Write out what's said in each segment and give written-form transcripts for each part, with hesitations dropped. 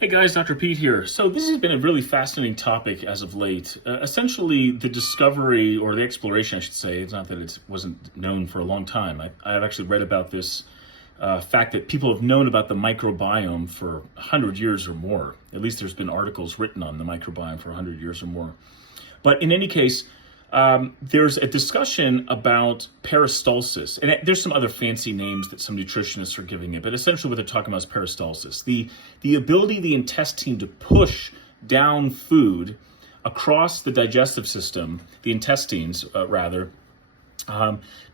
Hey guys, Dr. Pete here. So this has been a really fascinating topic as of late. Essentially, the discovery, or the exploration, I should say. It's not that it wasn't known for a long time. I've actually read about this fact that people have known about the microbiome for 100 years or more. At least there's been articles written on the microbiome for 100 years or more. But in any case, there's a discussion about peristalsis, and there's some other fancy names that some nutritionists are giving it, but essentially what they're talking about is peristalsis, the ability of the intestine to push down food across the digestive system, the intestines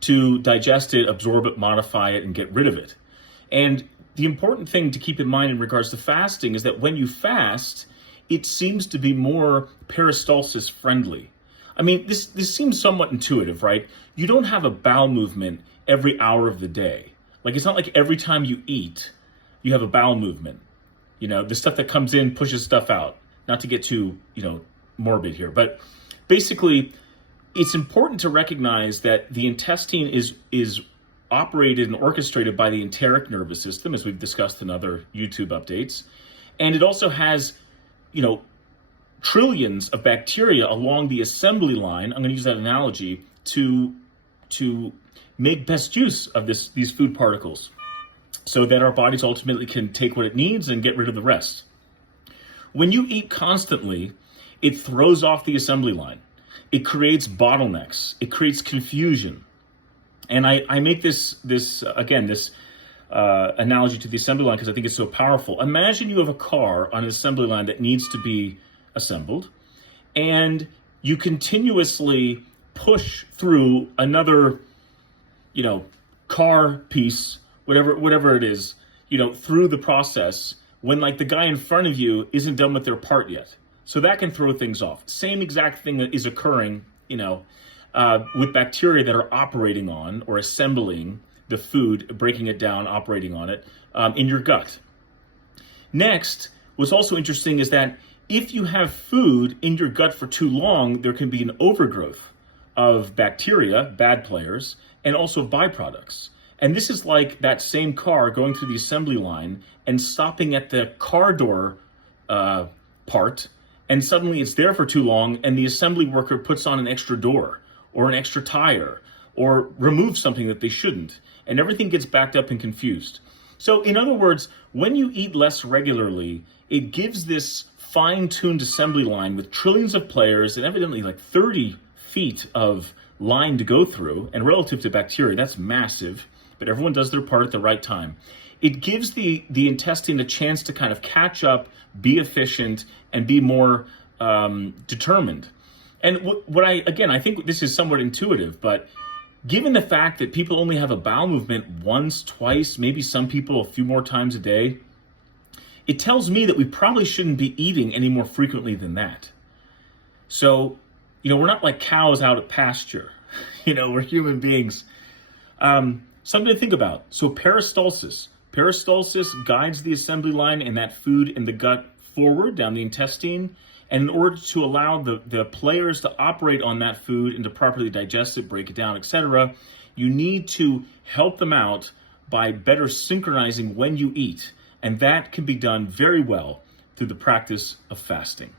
to digest it, absorb it, modify it, and get rid of it. And the important thing to keep in mind in regards to fasting is that when you fast, it seems to be more peristalsis friendly. I mean, this seems somewhat intuitive, right? You don't have a bowel movement every hour of the day. Like, it's not like every time you eat, you have a bowel movement. You know, the stuff that comes in pushes stuff out. Not to get too, morbid here, but basically, it's important to recognize that the intestine is operated and orchestrated by the enteric nervous system, as we've discussed in other YouTube updates. And it also has, trillions of bacteria along the assembly line. I'm going to use that analogy to make best use of these food particles so that our bodies ultimately can take what it needs and get rid of the rest. When you eat constantly, it throws off the assembly line. It creates bottlenecks. It creates confusion. And I make this analogy to the assembly line because I think it's so powerful. Imagine you have a car on an assembly line that needs to be assembled, and you continuously push through another, car piece, whatever it is, through the process when the guy in front of you isn't done with their part yet. So that can throw things off. Same exact thing that is occurring, with bacteria that are operating on or assembling the food, breaking it down, operating on it in your gut. Next, what's also interesting is that if you have food in your gut for too long, there can be an overgrowth of bacteria, bad players, and also byproducts. And this is like that same car going through the assembly line and stopping at the car door part, and suddenly it's there for too long, and the assembly worker puts on an extra door or an extra tire or removes something that they shouldn't, and everything gets backed up and confused. So in other words, when you eat less regularly, it gives this fine-tuned assembly line with trillions of players and evidently 30 feet of line to go through, and relative to bacteria, that's massive, but everyone does their part at the right time. It gives the intestine a chance to kind of catch up, be efficient, and be more determined. And I think this is somewhat intuitive, but given the fact that people only have a bowel movement once, twice, maybe some people a few more times a day, it tells me that we probably shouldn't be eating any more frequently than that. So, we're not like cows out at pasture. We're human beings. Something to think about. So peristalsis guides the assembly line and that food in the gut forward down the intestine. And in order to allow the players to operate on that food and to properly digest it, break it down, etc., you need to help them out by better synchronizing when you eat. And that can be done very well through the practice of fasting.